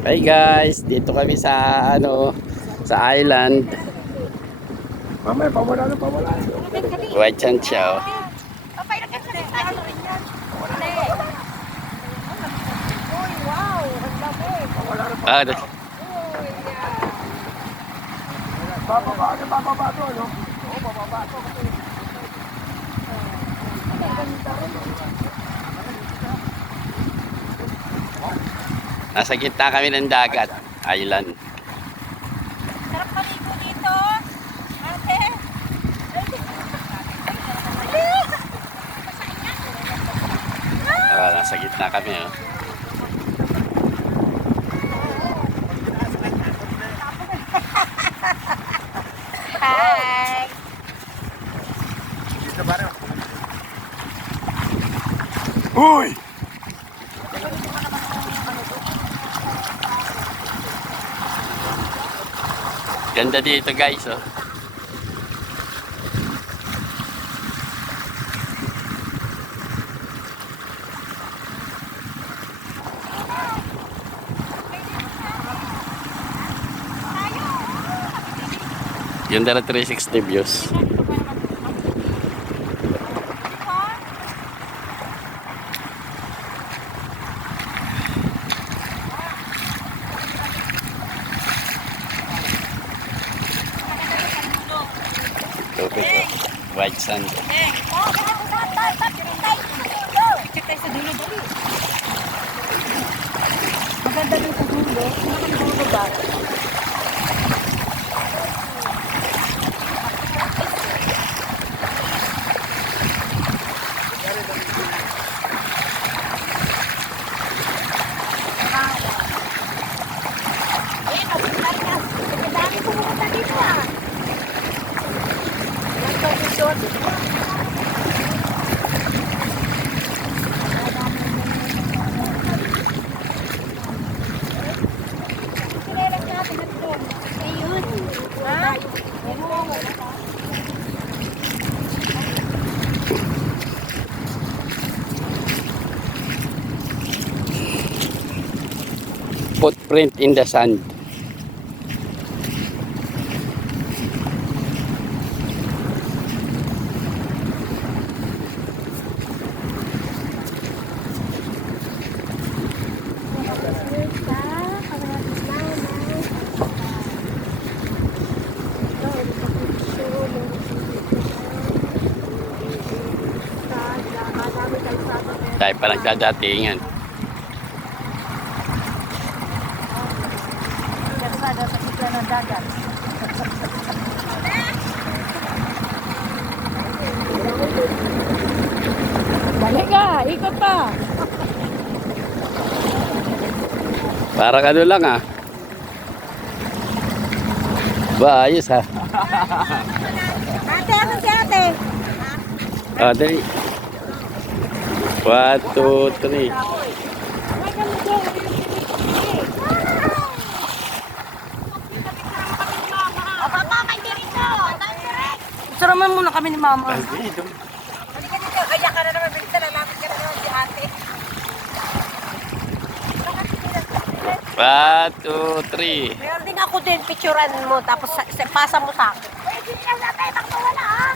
Hi guys, dito kami sa sa island. Mamaya, pawala na, pawala. White Chan Chow. Papay na kasi ano rin yan. Uy, wow, ang dami. Ah, Uy, yeah. Bababa to, ano? Oo, bababa to. nasa gitna kami ng dagat, island. Sarap paligo dito. Ate. Ah, nasa gitna kami, oh. Hi. Dito ba rin? Uy! Ganda dito guys, oh. Ganda na 360 views. Tubig, oh. White sand. Picture tayo sa dulo, dali. Maganda din sa dulo. Ang dulo ba? Eh, napunta niya. Ang dami pumunta dito ah. Yan daw resort. Sinelas natin at doon. Ayun. Ha? Footprint in the sand. Tayo pa nagdadatingan. Garsada sa kitla ng dagat. Dali ka, ikot pa. Parang ano lang, ah. Ba, ayos, ha. Ate, ano si ate? Ah, dali. 1, 2, 3. Suraman muna kami ni mama. Ay, dito. Halika dito, kaya ka na naman, bilita na namin ka na naman si ate. 1, 2, 3. Meron din ako din, picturean mo, tapos pasa mo sa akin. Pwede niya na tayo, wala ah.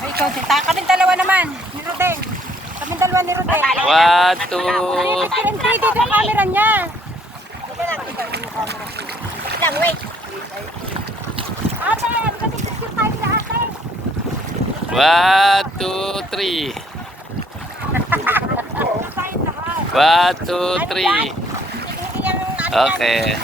Ay, ikaw din. Kaming dalawa naman, ni Rodeng. Kaming dalawa ni Rodeng. 1, 2. Hindi, dito yung camera niya. Lang, wait. Ate, mag-picture tayo na ate. 1, 2, 3. 1, 2, 3. Okay.